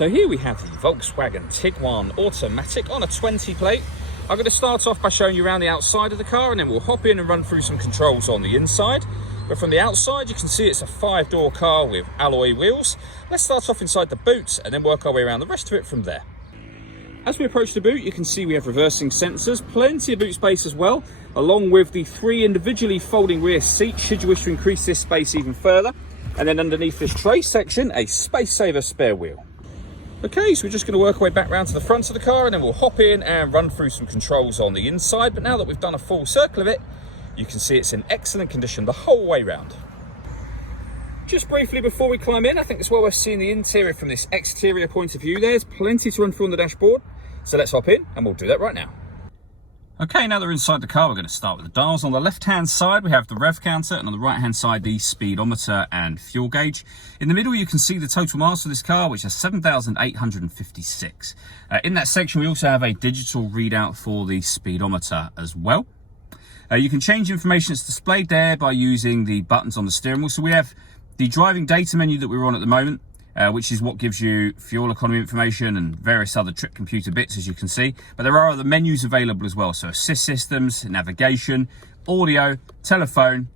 So here we have the Volkswagen Tiguan automatic on a 20 plate. I'm going to start off by showing you around the outside of the car, and then we'll hop in and run through some controls on the inside. But from the outside, you can see it's a 5-door car with alloy wheels. Let's start off inside the boot and then work our way around the rest of it from there. As we approach the boot, you can see we have reversing sensors, plenty of boot space as well, along with the 3 individually folding rear seats should you wish to increase this space even further. And then underneath this tray section, a space saver spare wheel. Okay, so we're just going to work our way back round to the front of the car, and then we'll hop in and run through some controls on the inside. But now that we've done a full circle of it, you can see it's in excellent condition the whole way round. Just briefly before we climb in, I think it's well worth seeing the interior from this exterior point of view. There's plenty to run through on the dashboard, so let's hop in and we'll do that right now. Okay, now that we're inside the car, we're going to start with the dials. On the left-hand side, we have the Rev Counter, and on the right-hand side, the Speedometer and fuel gauge. In the middle, you can see the total miles for this car, which is 7,856. In that section, we also have a digital readout for the speedometer as well. You can change information that's displayed there by using the buttons on the steering wheel. So we have the driving data menu that we're on at the moment, which is what gives you fuel economy information and various other trip computer bits, as you can see. But there are other menus available as well. So assist systems, navigation, audio, telephone,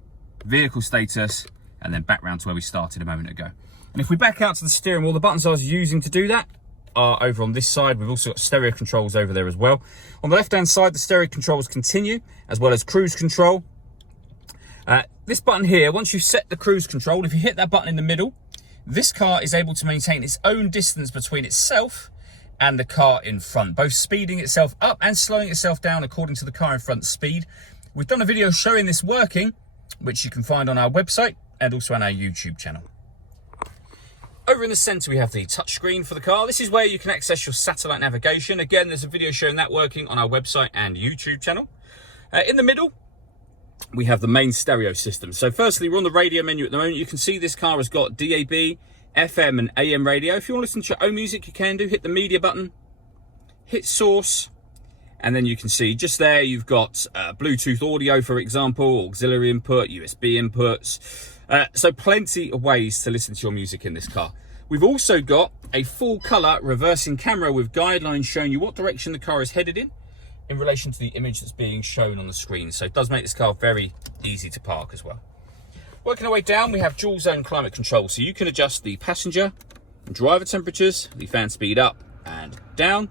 vehicle status, and then back round to where we started a moment ago. And if we back out to the steering wheel, the buttons I was using to do that are over on this side. We've also got stereo controls over there as well. On the left-hand side, the stereo controls continue, as well as cruise control. This button here, once you've set the cruise control, if you hit that button in the middle, this car is able to maintain its own distance between itself and the car in front, both speeding itself up and slowing itself down according to the car in front's speed. We've done a video showing this working, which you can find on our website and also on our YouTube channel. Over in the centre, we have the touchscreen for the car. This is where you can access your satellite navigation. Again, there's a video showing that working on our website and YouTube channel. In the middle, we have the main stereo system. So firstly, we're on the radio menu at the moment. You can see this car has got DAB, FM and AM radio. If you want to listen to your own music, you can do. Hit the media button, hit source, and then you can see just there you've got Bluetooth audio, for example, auxiliary input, USB inputs. So plenty of ways to listen to your music in this car. We've also got a full colour reversing camera with guidelines showing you what direction the car is headed in relation to the image that's being shown on the screen. So it does make this car very easy to park as well. Working our way down, we have dual zone climate control. So you can adjust the passenger and driver temperatures, the fan speed up and down.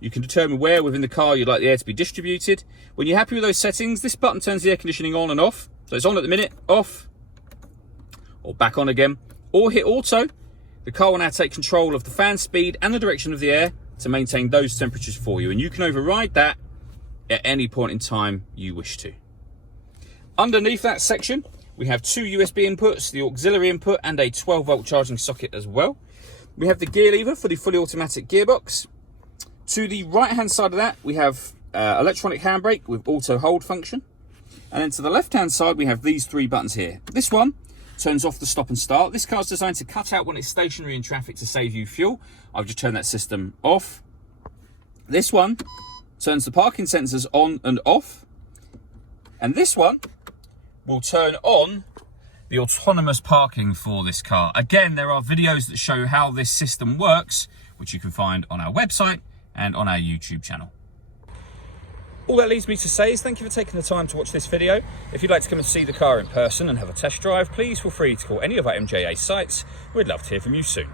You can determine where within the car you'd like the air to be distributed. When you're happy with those settings, this button turns the air conditioning on and off. So it's on at the minute, off, or back on again, or hit auto. The car will now take control of the fan speed and the direction of the air to maintain those temperatures for you, and you can override that at any point in time you wish to. Underneath that section, we have 2 USB inputs, the auxiliary input and a 12-volt charging socket as well. We have the gear lever for the fully automatic gearbox. To the right-hand side of that, we have electronic handbrake with auto hold function. And then to the left-hand side, we have these 3 buttons here. This one turns off the stop and start. This car's designed to cut out when it's stationary in traffic to save you fuel. I've just turned that system off. This one turns the parking sensors on and off. And this one will turn on the autonomous parking for this car. Again, there are videos that show how this system works, which you can find on our website and on our YouTube channel. All that leaves me to say is thank you for taking the time to watch this video. If you'd like to come and see the car in person and have a test drive, please feel free to call any of our MJA sites. We'd love to hear from you soon.